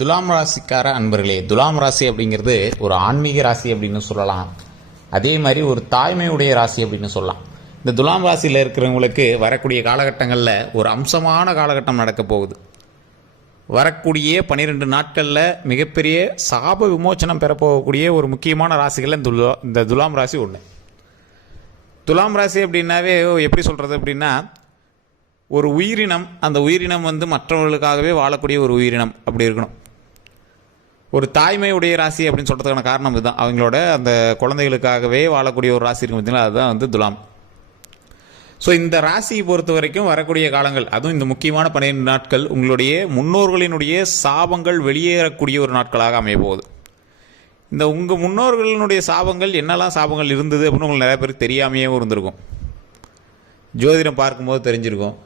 துலாம் ராசிக்கார அன்பர்களே, துலாம் ராசி அப்படிங்கிறது ஒரு ஆன்மீக ராசி அப்படின்னு சொல்லலாம். அதே மாதிரி ஒரு தாய்மையுடைய ராசி அப்படின்னு சொல்லலாம். இந்த துலாம் ராசியில் இருக்கிறவங்களுக்கு வரக்கூடிய காலகட்டங்களில் ஒரு அம்சமான காலகட்டம் நடக்க போகுது. வரக்கூடிய 12 நாட்களில் மிகப்பெரிய சாப விமோச்சனம் பெறப்போகக்கூடிய ஒரு முக்கியமான ராசிகளில் இந்த துலாம் ராசி ஒன்று. துலாம் ராசி அப்படின்னாவே எப்படி சொல்கிறது அப்படின்னா, ஒரு உயிரினம், அந்த உயிரினம் மற்றவர்களுக்காகவே வாழக்கூடிய ஒரு உயிரினம் அப்படி இருக்கணும். ஒரு தாய்மையுடைய ராசி அப்படின்னு சொல்கிறதுக்கான காரணம் இதுதான். அவங்களோட அந்த குழந்தைகளுக்காகவே வாழக்கூடிய ஒரு ராசி இருக்கும் பார்த்தீங்களா, அதுதான் துலாம். ஸோ இந்த ராசியை பொறுத்த வரைக்கும் வரக்கூடிய காலங்கள், அதுவும் இந்த முக்கியமான 12 நாட்கள் உங்களுடைய முன்னோர்களினுடைய சாபங்கள் வெளியேறக்கூடிய ஒரு நாட்களாக அமைய போகுது. இந்த உங்கள் முன்னோர்களினுடைய சாபங்கள் என்னெல்லாம் சாபங்கள் இருந்தது அப்படின்னு உங்களுக்கு நிறைய பேருக்கு தெரியாமையே இருந்திருக்கும். ஜோதிடம் பார்க்கும்போது தெரிஞ்சிருக்கும்,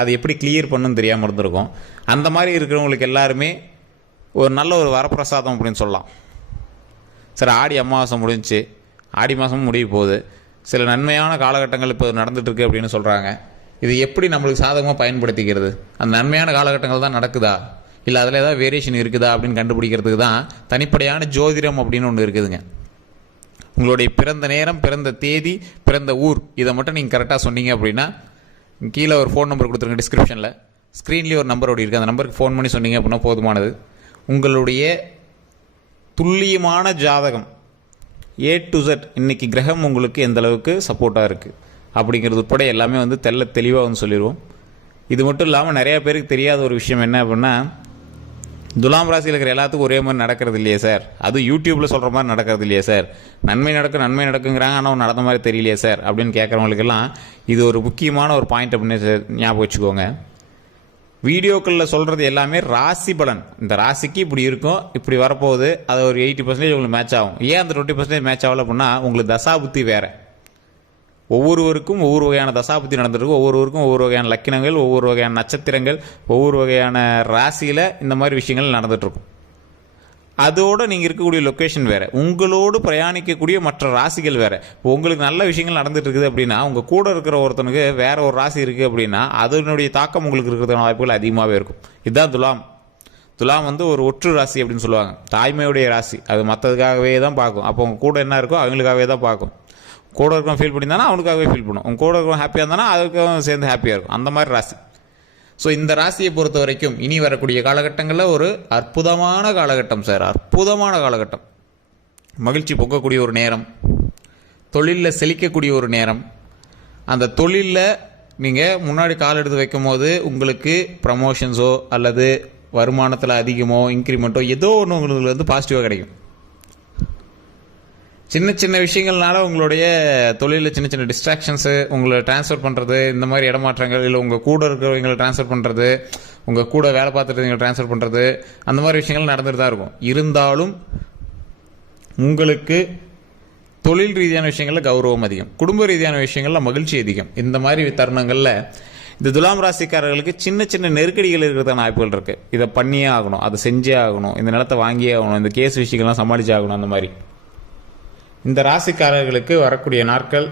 அதை எப்படி கிளியர் பண்ணுன்னு தெரியாமல் இருந்திருக்கும். அந்த மாதிரி இருக்கிறவங்களுக்கு எல்லாருமே ஒரு நல்ல ஒரு வரப்பிரசாதம் அப்படின்னு சொல்லலாம். சரி, ஆடி அமாவாசை முடிஞ்சிச்சு, ஆடி மாதமும் முடிய போகுது, சில நன்மையான காலகட்டங்கள் இப்போ நடந்துகிட்ருக்கு அப்படின்னு சொல்கிறாங்க. இது எப்படி நம்மளுக்கு சாதகமாக பயன்படுத்திக்கிறது? அந்த நன்மையான காலகட்டங்கள் தான் நடக்குதா, இல்லை அதில் ஏதாவது வேரியேஷன் இருக்குதா அப்படின்னு கண்டுபிடிக்கிறதுக்கு தான் தனிப்படையான ஜோதிடம் அப்படின்னு ஒன்று இருக்குதுங்க. உங்களுடைய பிறந்த நேரம், பிறந்த தேதி, பிறந்த ஊர், இதை மட்டும் நீங்கள் கரெக்டாக சொன்னீங்க அப்படின்னா, கீழே ஒரு ஃபோன் நம்பர் கொடுத்துருங்க டிஸ்கிரிப்ஷனில், ஸ்க்ரீன்லேயே ஒரு நம்பர் ஓடி இருக்குது, அந்த நம்பருக்கு ஃபோன் பண்ணி சொன்னீங்க அப்படின்னா போதுமானது. உங்களுடைய துல்லியமான ஜாதகம் A to Z, இன்றைக்கி கிரகம் உங்களுக்கு எந்த அளவுக்கு சப்போர்ட்டாக இருக்குது அப்படிங்கிறது உட்பட எல்லாமே தெளிவாக சொல்லிடுவோம். இது மட்டும் இல்லாமல் நிறையா பேருக்கு தெரியாத ஒரு விஷயம் என்ன அப்படின்னா, துலாம் ராசியில் இருக்கிற எல்லாத்துக்கும் ஒரே மாதிரி நடக்கிறது இல்லையே சார், அதுவும் யூடியூப்பில் சொல்கிற மாதிரி நடக்கிறது இல்லையே சார், நன்மை நடக்குங்கிறாங்க, ஆனால் நடந்த மாதிரி தெரியலையே சார் அப்படின்னு கேட்குறவங்களுக்கெல்லாம் இது ஒரு முக்கியமான ஒரு பாயிண்ட் அப்படின்னு ஞாபகம் வச்சுக்கோங்க. வீடியோக்களில் சொல்கிறது எல்லாமே ராசி பலன். இந்த ராசிக்கு இப்படி இருக்கும், இப்படி வரப்போகுது, அது ஒரு 80% உங்களுக்கு மேட்ச் ஆகும். ஏன் அந்த 20% மேட்ச் ஆகலை அப்படின்னா, உங்களுக்கு தசாபுத்தி வேறு. ஒவ்வொருவருக்கும் ஒவ்வொரு வகையான தசாபுத்தி நடந்துருக்கு, ஒவ்வொருவருக்கும் ஒவ்வொரு வகையான லக்கினங்கள், ஒவ்வொரு வகையான நட்சத்திரங்கள், ஒவ்வொரு வகையான ராசியில் இந்த மாதிரி விஷயங்கள் நடந்துகிட்ருக்கும். அதோடு நீங்கள் இருக்கக்கூடிய லொக்கேஷன் வேறு, உங்களோடு பிரயாணிக்கக்கூடிய மற்ற ராசிகள் வேறு. இப்போ உங்களுக்கு நல்ல விஷயங்கள் நடந்துட்டு இருக்குது அப்படின்னா, உங்கள் கூட இருக்கிற ஒருத்தனுக்கு வேறு ஒரு ராசி இருக்குது அப்படின்னா அதனுடைய தாக்கம் உங்களுக்கு இருக்கிறதுக்கான வாய்ப்புகள் அதிகமாகவே இருக்கும். இதுதான் துலாம். துலாம் ஒரு ஒற்று ராசி அப்படின்னு சொல்லுவாங்க, தாய்மையுடைய ராசி. அது மற்றதுக்காகவே தான் பார்க்கும். அப்போ உங்கள் கூட என்ன இருக்கோ அவங்களுக்காகவே தான் பார்க்கும். கூட இருக்கிறவங்க ஃபீல் பண்ணியிருந்தானா அவனுக்காகவே ஃபீல் பண்ணும், உங்கள் கூட இருக்கிறவங்க ஹாப்பியாக இருந்தானா அதுக்கும் சேர்ந்து ஹாப்பியாக இருக்கும். அந்த மாதிரி ராசி. ஸோ இந்த ராசியை பொறுத்த வரைக்கும் இனி வரக்கூடிய காலகட்டங்களில் ஒரு அற்புதமான காலகட்டம் சார், அற்புதமான காலகட்டம். மகிழ்ச்சி பொங்கக்கூடிய ஒரு நேரம், தொழிலில் செழிக்கக்கூடிய ஒரு நேரம். அந்த தொழிலில் நீங்கள் முன்னாடி கால் எடுத்து வைக்கும் போது உங்களுக்கு ப்ரமோஷன்ஸோ அல்லது வருமானத்தில் அதிகமோ இன்க்ரிமெண்ட்டோ ஏதோ ஒன்று உங்களுக்கு பாசிட்டிவாக கிடைக்கும். சின்ன சின்ன விஷயங்கள்னால உங்களுடைய தொழிலில் சின்ன சின்ன டிஸ்ட்ராக்ஷன்ஸு, உங்களை ட்ரான்ஸ்ஃபர் பண்ணுறது, இந்த மாதிரி இடமாற்றங்கள், இல்லை உங்கள் கூட இருக்கிறவங்களை ட்ரான்ஸ்ஃபர் பண்ணுறது, உங்கள் கூட வேலை பார்த்துட்டு ட்ரான்ஸ்ஃபர் பண்ணுறது, அந்த மாதிரி விஷயங்கள் நடந்துட்டு தான் இருக்கும். இருந்தாலும் உங்களுக்கு தொழில் ரீதியான விஷயங்களில் கௌரவம் அதிகம், குடும்ப ரீதியான விஷயங்களில் மகிழ்ச்சி அதிகம். இந்த மாதிரி தருணங்களில் இந்த துலாம் ராசிக்காரர்களுக்கு சின்ன சின்ன நெருக்கடிகள் இருக்கிறதான வாய்ப்புகள் இருக்குது. இதை பண்ணியே ஆகணும், அதை செஞ்சே ஆகணும், இந்த நிலத்தை வாங்கியே ஆகணும், இந்த கேஸ் விஷயங்கள்லாம் சமாளிச்சே ஆகணும். அந்த மாதிரி இந்த ராசிக்காரர்களுக்கு வரக்கூடிய நாட்கள்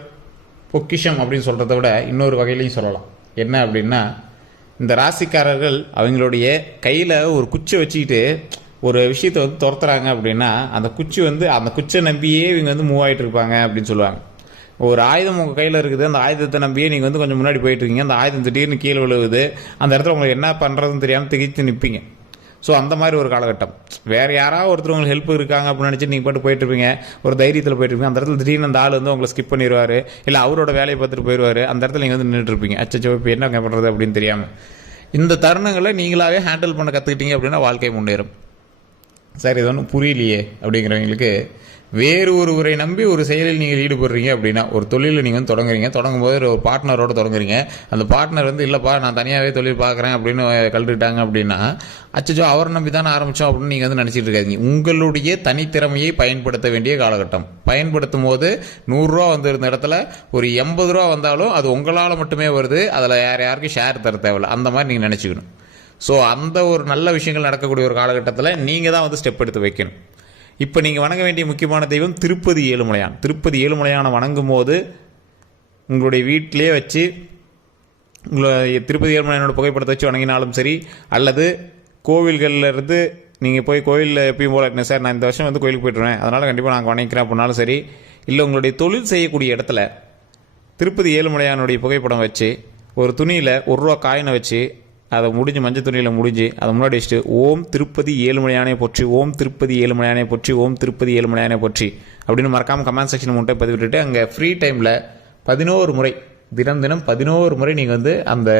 பொக்கிஷம் அப்படின்னு சொல்கிறத விட இன்னொரு வகையிலையும் சொல்லலாம். என்ன அப்படின்னா, இந்த ராசிக்காரர்கள் அவங்களுடைய கையில் ஒரு குச்சை வச்சுக்கிட்டு ஒரு விஷயத்தை துரத்துறாங்க அப்படின்னா, அந்த குச்சி அந்த குச்சை நம்பியே இவங்க மூவ் ஆகிட்டு இருப்பாங்க அப்படின்னு சொல்லுவாங்க. ஒரு ஆயுதம் உங்கள் கையில் இருக்குது, அந்த ஆயுதத்தை நம்பியே நீங்கள் கொஞ்சம் முன்னாடி போயிட்டு இருக்கீங்க, அந்த ஆயுதம் திடீர்னு கீழே விழுவுது, அந்த இடத்துல உங்களுக்கு என்ன பண்ணுறதுன்னு தெரியாமல் திகைத்து நிற்பீங்க. ஸோ அந்த மாதிரி ஒரு காலகட்டம். வேறு யாராவது ஒருத்தர் உங்களுக்கு ஹெல்ப் இருக்காங்க அப்படின்னு நினச்சி நீங்கள் போயிட்டுருப்பீங்க, ஒரு தைரியத்தில் போயிட்டுருப்பீங்க. அந்த இடத்துல திடீர்னு அந்த ஆள் உங்களை ஸ்கிப் பண்ணிடுவார், இல்லை அவரோட வேலையை பார்த்துட்டு போயிடுவார். அந்த இடத்துல நீங்கள் நின்றுட்டுருப்பீங்க, அச்சோ இப்போ என்ன பண்ணுறது அப்படின்னு தெரியாமல். இந்த தருணங்களை நீங்களாகவே ஹேண்டில் பண்ண கற்றுக்கிட்டீங்க அப்படின்னா வாழ்க்கை முன்னேறும். சார் இது ஒன்றும் புரியலையே அப்படிங்கிறவங்களுக்கு, வேறு ஒருவரை நம்பி ஒரு செயலில் நீங்கள் ஈடுபடுறீங்க அப்படின்னா, ஒரு தொழிலில் நீங்கள் தொடங்குறீங்க, தொடங்கும்போது ஒரு பார்ட்னரோடு தொடங்குறீங்க. அந்த பார்ட்னர் இல்லைப்பா நான் தனியாகவே தொழில் பார்க்குறேன் அப்படின்னு கழுட்டுட்டாங்க அப்படின்னா, அச்சோ அவரை நம்பி தானே ஆரம்பித்தோம் அப்படின்னு நீங்கள் நினச்சிட்டு இருக்காதீங்க. உங்களுடைய தனித்திறமையை பயன்படுத்த வேண்டிய காலகட்டம். பயன்படுத்தும் போது 100 ரூபா இருந்த இடத்துல ஒரு 80 ரூபா வந்தாலும் அது உங்களால் மட்டுமே வருது, அதில் யாருக்கும் ஷேர் தர தேவையில்லை. அந்த மாதிரி நீங்கள் நினச்சிக்கணும். ஸோ அந்த ஒரு நல்ல விஷயங்கள் நடக்கக்கூடிய ஒரு காலகட்டத்தில் நீங்கள் தான் ஸ்டெப் எடுத்து வைக்கணும். இப்போ நீங்கள் வணங்க வேண்டிய முக்கியமான தெய்வம் திருப்பதி ஏழுமலையான். திருப்பதி ஏழுமலையானை வணங்கும் போது உங்களுடைய வீட்டிலே வச்சு உங்களை திருப்பதி ஏழுமலையானோட புகைப்படத்தை வச்சு வணங்கினாலும் சரி, அல்லது கோவில்களில் இருந்து நீங்கள் போய் கோயிலில் எப்பயும் போல சார் நான் இந்த வருஷம் வந்து கோயிலுக்கு போய்ட்டுருவேன், அதனால் கண்டிப்பாக நாங்கள் வணங்கிக்கிறேன் அப்படின்னாலும் சரி, இல்லை உங்களுடைய தொழில் செய்யக்கூடிய இடத்துல திருப்பதி ஏழுமலையானுடைய புகைப்படம் வச்சு ஒரு துணியில் ₹1 காயினை வச்சு அதை முடிஞ்சு மஞ்சள் துணியில் முடிஞ்சு அதை முன்னாடி வச்சுட்டு ஓம் திருப்பதி ஏழுமலையானே போற்றி, ஓம் திருப்பதி ஏழுமலையானே போற்றி, ஓம் திருப்பதி ஏழுமலையானே போற்றி அப்படின்னு மறக்காமல் கமெண்ட் செக்ஷன் மட்டும் பதிவிட்டுட்டு அங்கே ஃப்ரீ டைமில் 11 முறை தினம் 11 முறை நீங்கள் வந்து அந்த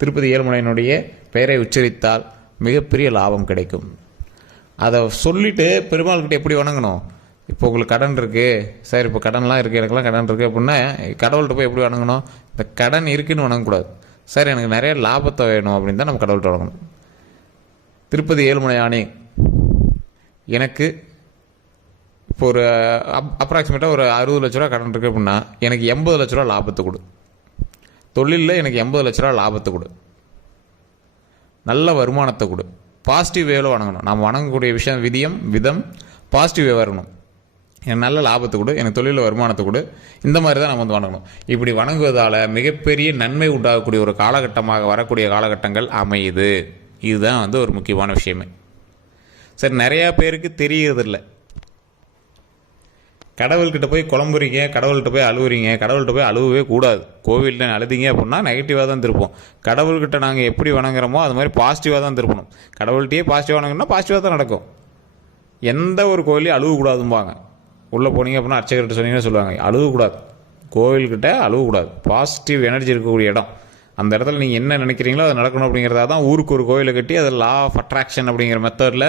திருப்பதி ஏழுமலையானுடைய பெயரை உச்சரித்தால் மிகப்பெரிய லாபம் கிடைக்கும். அதை சொல்லிவிட்டு பெருமாள்கிட்ட எப்படி வணங்கணும்? இப்போ உங்களுக்கு கடன் இருக்குது சார், இப்போ கடன்லாம் இருக்குது, எனக்குலாம் கடன் இருக்குது அப்படின்னா கடவுள்கிட்ட போய் எப்படி வணங்கணும்? இந்த கடன் இருக்குதுன்னு வணங்கக்கூடாது. சார் எனக்கு நிறைய லாபத்தை வேணும் அப்படின்னு தான் நம்ம கடவுள்கிட்ட வணங்கணும். திருப்பதி ஏழுமலையானே எனக்கு இப்போ ஒரு அப்ராக்சிமேட்டாக ஒரு 60 லட்ச ரூபா கடன் இருக்குது அப்படின்னா எனக்கு 80 லட்ச ரூபா லாபத்தை கொடு. தொழிலில் எனக்கு 80 லட்ச ரூபா லாபத்தை கொடு, நல்ல வருமானத்தை கொடு. பாசிட்டிவ் வேவில் வணங்கணும். நம்ம வணங்கக்கூடிய விதம் பாசிட்டிவ் வேவாக இருக்கணும். எனக்கு நல்ல லாபத்தை கொடு, எனக்கு தொழிலில் வருமானத்தை கொடு, இந்த மாதிரி தான் நம்ம வந்து வணங்கணும். இப்படி வணங்குவதால் மிகப்பெரிய நன்மை உண்டாகக்கூடிய ஒரு காலகட்டமாக வரக்கூடிய காலகட்டங்கள் அமையுது. இதுதான் வந்து ஒரு முக்கியமான விஷயமே. சரி, நிறையா பேருக்கு தெரியறதில்லை. கடவுள்கிட்ட போய் குழம்புறீங்க, கடவுள்கிட்ட போய் அழுவுறீங்க. கடவுள்கிட்ட போய் அழுவவே கூடாது. கோவிலில் அழுதிங்க அப்படின்னா நெகட்டிவாக தான் திருப்போம். கடவுள்கிட்ட நாங்கள் எப்படி வணங்குறோமோ அது மாதிரி பாசிட்டிவாக தான் திருப்பணும். கடவுள்கிட்டயே பாசிட்டிவாக வணங்கினா பாசிட்டிவாக தான் நடக்கும். எந்த ஒரு கோயிலையும் அழுவக்கூடாதும்பாங்க. உள்ளே போனீங்க அப்படின்னா அர்ச்சகர்கிட்ட சொன்னீங்கன்னு சொல்லுவாங்க, அழுவக்கூடாது. கோவில்கிட்ட அழுவக்கூடாது. பாசிட்டிவ் எனர்ஜி இருக்கக்கூடிய இடம். அந்த இடத்துல நீங்கள் என்ன நினைக்கிறீங்களோ அது நடக்கணும் அப்படிங்கிறதா தான் ஊருக்கு ஒரு கோயிலை கட்டி அது லா ஆஃப் அட்ராக்ஷன் அப்படிங்கிற மெத்தடில்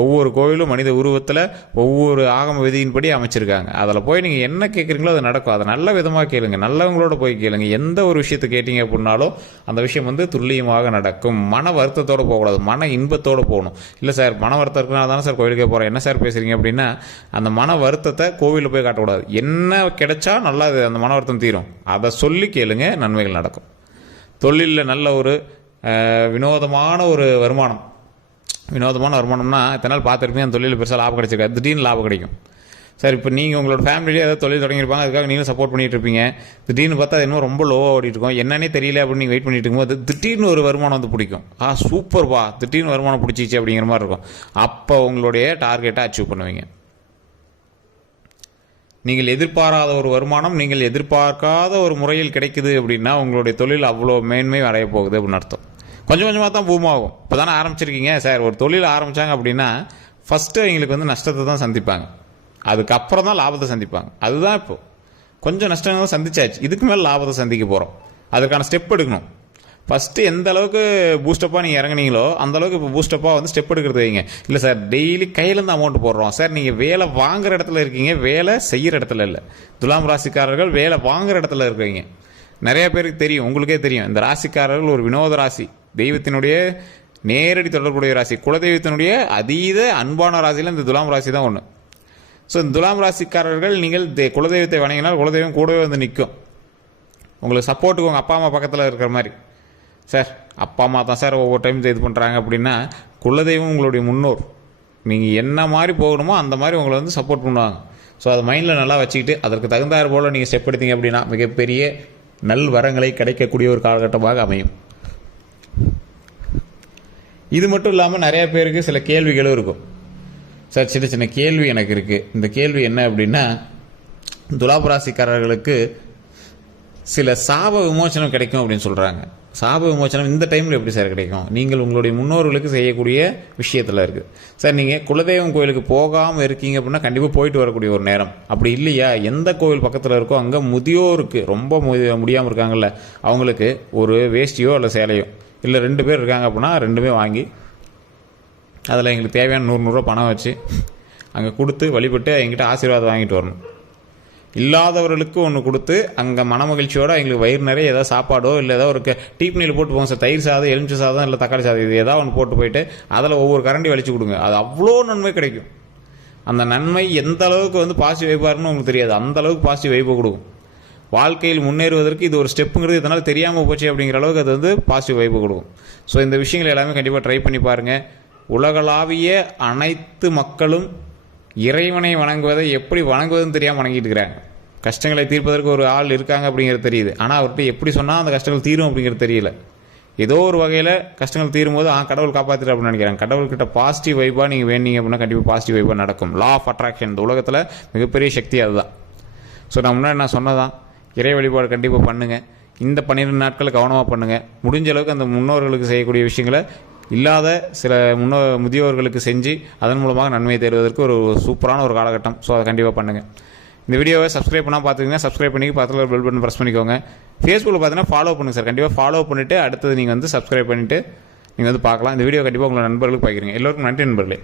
ஒவ்வொரு கோயிலும் மனித உருவத்தில் ஒவ்வொரு ஆகம விதியின்படி அமைச்சிருக்காங்க. அதில் போய் நீங்கள் என்ன கேட்குறீங்களோ அது நடக்கும். அதை நல்ல விதமாக கேளுங்க, நல்லவங்களோட போய் கேளுங்க. எந்த ஒரு விஷயத்தை கேட்டீங்க அப்படின்னாலும் அந்த விஷயம் வந்து துல்லியமாக நடக்கும். மன வருத்தத்தோடு போகக்கூடாது, மன இன்பத்தோடு போகணும். இல்லை சார் மன வருத்தம் இருக்குன்னா தானே சார் கோயிலுக்கே போகிறேன், என்ன சார் பேசுகிறீங்க அப்படின்னா அந்த மன வருத்தத்தை கோவிலில் போய் காட்டக்கூடாது. என்ன கிடைச்சா நல்லா அந்த மன வருத்தம் தீரும், அதை சொல்லி கேளுங்க, நன்மைகள் நடக்கும். தொழிலில் நல்ல ஒரு வினோதமான ஒரு வருமானம்னா இத்தனை நாள் பார்த்துருப்பீங்க அந்த தொழிலில் பெருசாக லாபம் கிடைச்சிருக்காது, திடீர்னு லாபம் கிடைக்கும். சார் இப்போ நீங்கள் உங்களோட ஃபேமிலியே ஏதாவது தொழில் தொடங்கியிருப்பாங்க, அதுக்காக நீங்களும் சப்போர்ட் பண்ணிகிட்டு இருப்பீங்க. திடீர்னு பார்த்தா அது இன்னும் ரொம்ப லோவாக ஓடிட்டு இருக்கும், என்னன்னே தெரியல அப்படின்னு நீங்கள் வெயிட் பண்ணிட்டு இருக்கும்போது திடீர்னு ஒரு வருமானம் வந்து பிடிக்கும். சூப்பர்ப்பா, திடீர்னு வருமானம் பிடிச்சிச்சு அப்படிங்கிற மாதிரி இருக்கும். அப்போ உங்களுடைய டார்கெட்டை அச்சீவ் பண்ணுவீங்க. நீங்கள் எதிர்பாராத ஒரு வருமானம் நீங்கள் எதிர்பார்க்காத ஒரு முறையில் கிடைக்குது அப்படின்னா உங்களுடைய தொழில் அவ்வளோ மேன்மை அடைய போகுது அப்படின்னு அர்த்தம். கொஞ்சம் கொஞ்சமாக தான் பூம் ஆகும். இப்போ தானே ஆரம்பிச்சிருக்கீங்க சார். ஒரு தொழில் ஆரம்பித்தாங்க அப்படின்னா ஃபஸ்ட்டு அவங்களுக்கு வந்து நஷ்டத்தை தான் சந்திப்பாங்க, அதுக்கப்புறம் தான் லாபத்தை சந்திப்பாங்க. அதுதான் இப்போ கொஞ்சம் நஷ்டங்கள் சந்திச்சாச்சு, இதுக்கு மேலே லாபத்தை சந்திக்க போகிறோம். அதுக்கான ஸ்டெப் எடுக்கணும். ஃபஸ்ட்டு எந்த அளவுக்கு பூஸ்டப்பாக நீங்கள் இறங்குனீங்களோ அந்த அளவுக்கு இப்போ பூஸ்டப்பாக வந்து ஸ்டெப் எடுக்கிறது வைங்க. இல்லை சார் டெய்லி கையிலேருந்து அமௌண்ட் போடுறோம் சார். நீங்கள் வேலை வாங்குகிற இடத்துல இருக்கீங்க, வேலை செய்கிற இடத்துல இல்லை. துலாம் ராசிக்காரர்கள் வேலை வாங்குகிற இடத்துல இருக்கீங்க. நிறைய பேருக்கு தெரியும், உங்களுக்கே தெரியும், இந்த ராசிக்காரர்கள் ஒரு வினோத ராசி, தெய்வத்தினுடைய நேரடி தொடர்புடைய ராசி, குலதெய்வத்தினுடைய அதீத அன்பான ராசியில் இந்த துலாம் ராசி தான் ஒன்று. ஸோ இந்த துலாம் ராசிக்காரர்கள் நீங்கள் குலதெய்வத்தை வணங்கினால் குலதெய்வம் கூடவே வந்து நிற்கும். உங்களுக்கு சப்போர்ட்டுக்கு உங்கள் அப்பா அம்மா பக்கத்தில் இருக்கிற மாதிரி. சார் அப்பா அம்மா தான் சார் ஒவ்வொரு டைம் இது பண்ணுறாங்க அப்படின்னா குலதெய்வம் உங்களுடைய முன்னோர். நீங்கள் என்ன மாதிரி போகணுமோ அந்த மாதிரி உங்களை வந்து சப்போர்ட் பண்ணுவாங்க. ஸோ அதை மைண்டில் நல்லா வச்சுக்கிட்டு அதற்கு தகுந்தாறு போல் நீங்கள் ஸ்டெப் எடுத்தீங்க அப்படின்னா மிகப்பெரிய நல் வரங்களை கிடைக்கக்கூடிய ஒரு காலகட்டமாக அமையும். இது மட்டும் இல்லாமல் நிறைய பேருக்கு சில கேள்விகளும் இருக்கும். சார் சின்ன சின்ன கேள்வி எனக்கு இருக்குது. இந்த கேள்வி என்ன அப்படின்னா, துலாம் ராசிக்காரர்களுக்கு சில சாப விமோசனம் கிடைக்கும் அப்படின்னு சொல்கிறாங்க. சாப விமோசனம் இந்த டைமில் எப்படி சார் கிடைக்கும்? நீங்கள் உங்களுடைய முன்னோர்களுக்கு செய்யக்கூடிய விஷயத்தில் இருக்குது. சார் நீங்கள் குலதெய்வம் கோயிலுக்கு போகாமல் இருக்கீங்க அப்படின்னா கண்டிப்பாக போயிட்டு வரக்கூடிய ஒரு நேரம். அப்படி இல்லையா, எந்த கோவில் பக்கத்தில் இருக்கோ அங்கே முதியோருக்கு ரொம்ப முடியாமல் இருக்காங்கல்ல அவங்களுக்கு ஒரு வேஷ்டியோ இல்லை சேலையோ, இல்லை 2 பேர் இருக்காங்க அப்படின்னா 2மே வாங்கி அதில் எங்களுக்கு தேவையான 100 பணம் வச்சு அங்கே கொடுத்து வழிபட்டு எங்கிட்ட ஆசீர்வாதம் வாங்கிட்டு வரணும். இல்லாதவர்களுக்கு ஒன்று கொடுத்து அங்கே மன மகிழ்ச்சியோடு எங்களுக்கு வயிறு நிறைய ஏதாவது சாப்பாடோ இல்லை ஏதாவது ஒரு டீப்னியில் போட்டு போங்க சார், தயிர் சாதம், எலுமிச்சை சாதம், இல்லை தக்காளி சாதம், இது ஏதாவது ஒன்று போட்டு போயிட்டு அதில் ஒவ்வொரு கரண்டி வலிச்சு கொடுங்க. அது அவ்வளோ நன்மை கிடைக்கும். அந்த நன்மை எந்த அளவுக்கு வந்து பாசிட்டிவ் வைப்பாக இருக்குன்னு உங்களுக்கு தெரியாது, அந்த அளவுக்கு பாசிட்டிவ் வைப்பை கொடுக்கும். வாழ்க்கையில் முன்னேறுவதற்கு இது ஒரு ஸ்டெப்புங்கிறது இதனால் தெரியாமல் போச்சு அப்படிங்கிற அளவுக்கு அது வந்து பாசிட்டிவ் வைப்பை கொடுக்கும். ஸோ இந்த விஷயங்கள் எல்லாமே கண்டிப்பாக ட்ரை பண்ணி பாருங்கள். உலகளாவிய அனைத்து மக்களும் இறைவனை வணங்குவதை எப்படி வணங்குவதுன்னு தெரியாமல் வணங்கிட்டு இருக்கிறாங்க. கஷ்டங்களை தீர்ப்பதற்கு ஒரு ஆள் இருக்காங்க அப்படிங்கிறது தெரியுது, ஆனால் அவர்கிட்ட எப்படி சொன்னால் அந்த கஷ்டங்கள் தீரும் அப்படிங்கிறது தெரியல. ஏதோ ஒரு வகையில் கஷ்டங்கள் தீரும் போது கடவுள் காப்பாற்றிட்டு அப்படின்னு நினைக்கிறாங்க. கடவுள்கிட்ட பாசிட்டிவ் வைப்பாக நீங்கள் வேண்டிங்க அப்படின்னா கண்டிப்பாக பாசிட்டிவ் வைப்பாக நடக்கும். லா ஆஃப் அட்ராக்ஷன் இந்த உலகத்தில் மிகப்பெரிய சக்தி அதுதான். ஸோ நான் முன்னாடி நான் சொன்னதான், இறை வழிபாடு கண்டிப்பாக பண்ணுங்கள். இந்த 12 நாட்கள் கவனமாக பண்ணுங்கள். முடிஞ்ச அளவுக்கு அந்த முன்னோர்களுக்கு செய்யக்கூடிய விஷயங்களை இல்லாத சில முதியோர்களுக்கு செஞ்சு அதன் மூலமாக நன்மையை தேடுவதற்கு ஒரு சூப்பரான ஒரு காலகட்டம். ஸோ அதை கண்டிப்பாக பண்ணுங்கள். இந்த வீடியோவை சப்ஸ்கிரைப் பண்ணால் பார்த்துக்கிங்கன்னா சப்ஸ்கிரைப் பண்ணி பக்கத்தில் பெல் பட்டன் ப்ரெஸ் பண்ணிக்கோங்க. ஃபேஸ்புக்கில் பார்த்தீங்கன்னா ஃபாலோ பண்ணுங்கள் சார். கண்டிப்பாக ஃபாலோ பண்ணிவிட்டு அடுத்தது நீங்கள் வந்து சப்ஸ்கிரைப் பண்ணிவிட்டு நீங்கள் வந்து பார்க்கலாம். இந்த வீடியோ கண்டிப்பாக உங்களை நண்பர்களுக்கு பார்க்குறீங்க. எல்லோருக்கும் நன்றி நண்பர்களே.